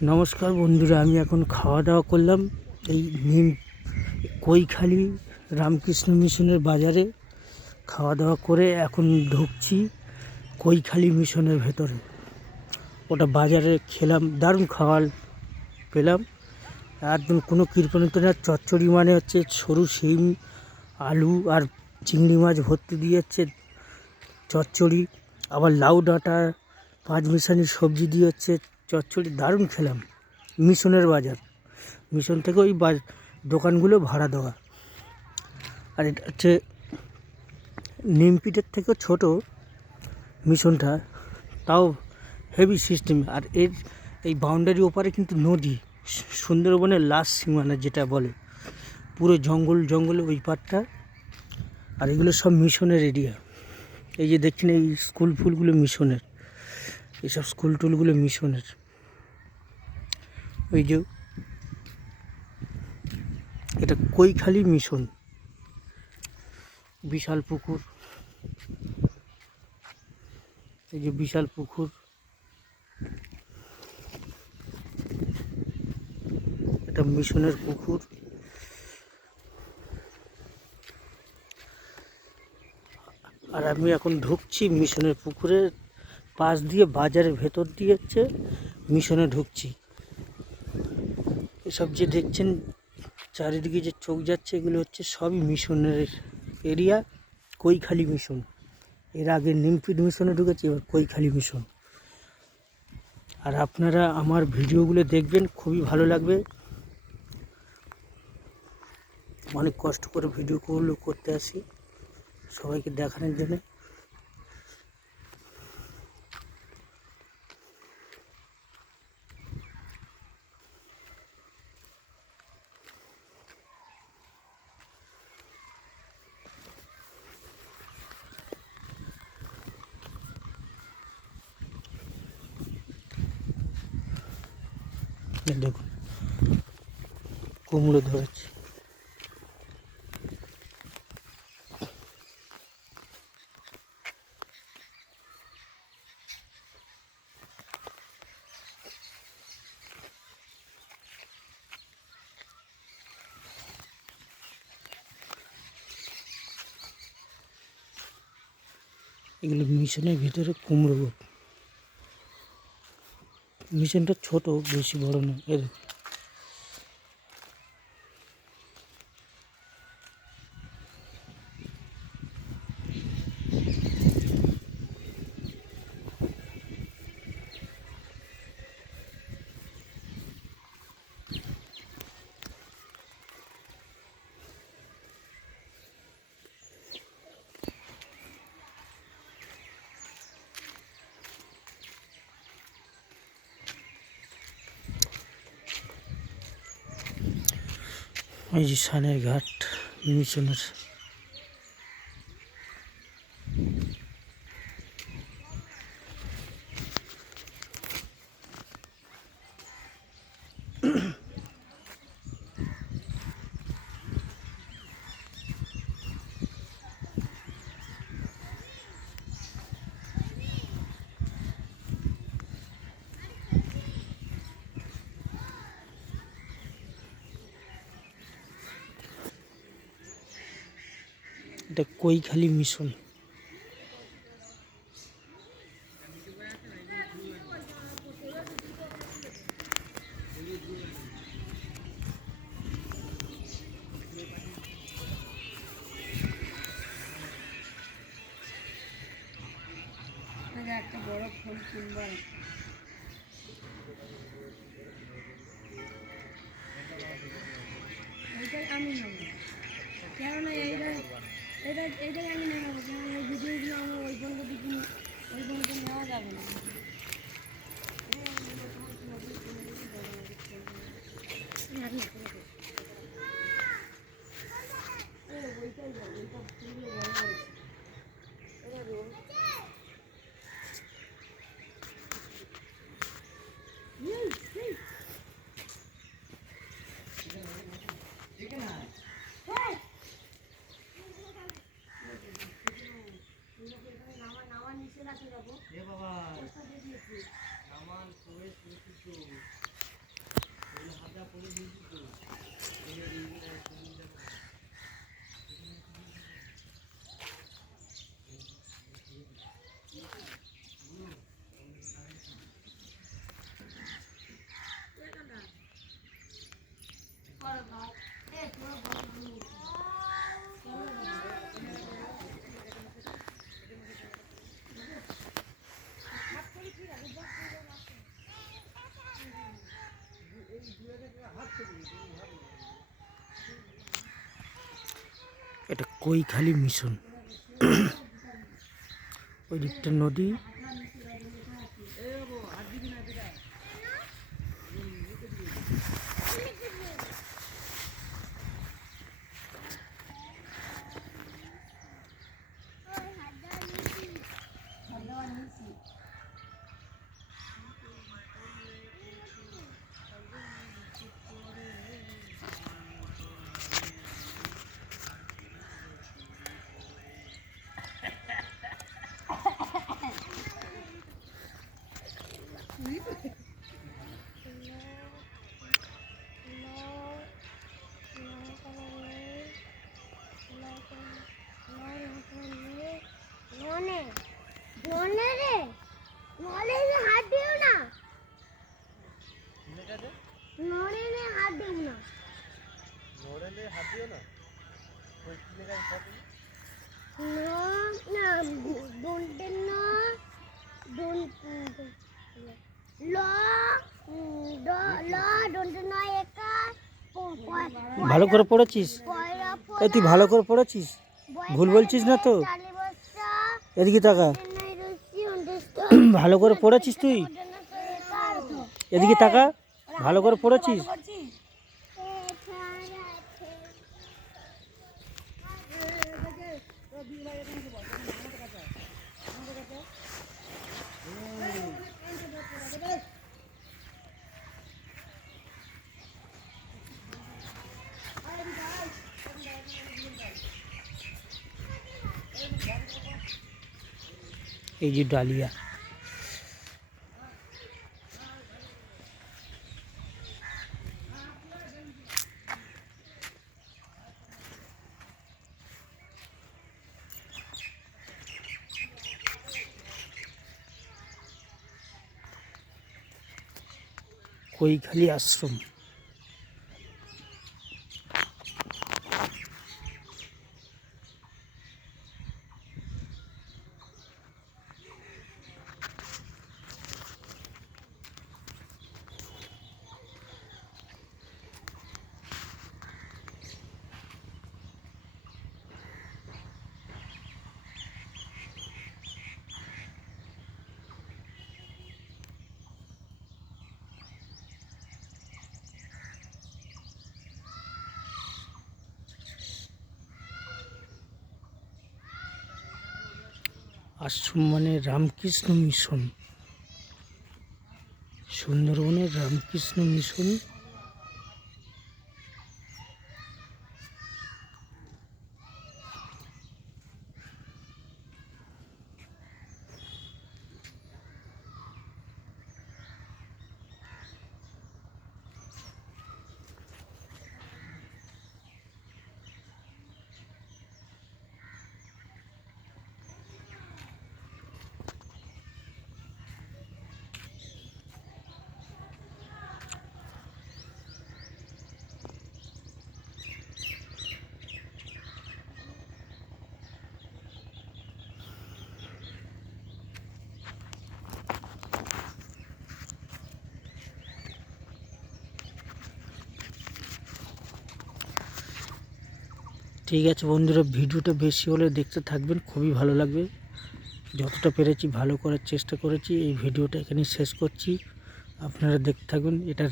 নমস্কার বন্ধুরা, আমি এখন খাওয়া দাওয়া করলাম এই নিম কৈখালি রামকৃষ্ণ মিশনের বাজারে। খাওয়া দাওয়া করে এখন ঢুকছি কৈখালি মিশনের ভেতরে। ওটা বাজারে খেলাম, দারুণ খাবার পেলাম, একদম কোনো কৃপণিত না। চচ্চড়ি মানে হচ্ছে সরু শিম, আলু আর চিংড়ি মাছ ভর্তি দিয়ে হচ্ছে চচ্চড়ি, আবার লাউ ডাঁটা পাঁচমিশালি সবজি দিয়ে হচ্ছে চচ্চড়ি, দারুণ খেলাম। মিশনের বাজার, মিশন থেকে ওই দোকানগুলো ভাড়া দেওয়া। আর এটা হচ্ছে নিমপিটের থেকেও ছোটো মিশনটা, তাও হেভি সিস্টেম। আর এই বাউন্ডারি ওপারে কিন্তু নদী, সুন্দরবনের লাস্ট সীমানা যেটা বলে, পুরো জঙ্গল ওই পারটা। আর এগুলো সব মিশনের এরিয়া। এই যে দেখছেন এই স্কুল ফুলগুলো মিশনের, এইসব স্কুল টুলগুলো মিশনের। ওই যে এটা কৈখালি মিশন, বিশাল পুকুর, এই যে বিশাল পুকুর, এটা মিশনের পুকুর। আর আমি এখন ঢুকছি মিশনের পুকুরের পাশ দিয়ে, বাজারের ভেতর দিয়ে হচ্ছে মিশনে ঢুকছি। এসব যে দেখছেন চারিদিকে যে চোখ যাচ্ছে, এগুলো হচ্ছে সবই মিশনের এরিয়া, কৈখালি মিশন। এর আগে নিমপিট মিশনে ঢুকেছি, এবার কৈখালি মিশন। আর আপনারা আমার ভিডিওগুলো দেখবেন, খুবই ভালো লাগবে। অনেক কষ্ট করে ভিডিওগুলো করতে আসি সবাইকে দেখানোর জন্য। দেখুন কুমড়ো ধরেছে। এগুলো মিশনের ভিতরে কুমড়ো। মিশনটা ছোট, বেশি বড় না। এর এই যে সানের ঘাট মিশনের। এটা কৈখালি মিশন। একটা বড় ফোন কিনবো, এইটাই আমি নেবো। কেননা এইটাই আমি নেবো, কেননা এই ভিডিওগুলো আমার ওই ফোন যদি কিনি, ওই ফোন তো নেওয়া যাবে না। ওইটাই যাবে, ওইটা খুবই ভালো হয়েছে। নামার নিচে রাখে যাবো। এটা কৈখালি মিশন। ওই দিকটা নদী। ভালো করে পড়েছিস? এই তুই ভালো করে পড়েছিস? ভুল বলছিস না তো? এদিকে তাকা। ভালো করে পড়েছিস তুই? এদিকে তাকা। ভালো করে পড়েছিস? এই যে ডালিয়া। কৈখালি আশ্রম। আশ্রম মানে রামকৃষ্ণ মিশন, সুন্দরবনের রামকৃষ্ণ মিশন। ঠিক আছে বন্ধুরা, ভিডিওটা বেশি হলে দেখতে থাকবেন, খুবই ভালো লাগবে। যতটা পেরেছি ভালো করার চেষ্টা করেছি। এই ভিডিওটা এখানে শেষ করছি, আপনারা দেখতে থাকবেন। এটা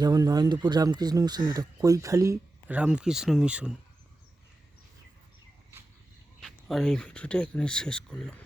যেমন নরেন্দ্রপুর রামকৃষ্ণ মিশন, এটা কৈখালি রামকৃষ্ণ মিশন। আর এই ভিডিওটা এখানে শেষ করলাম।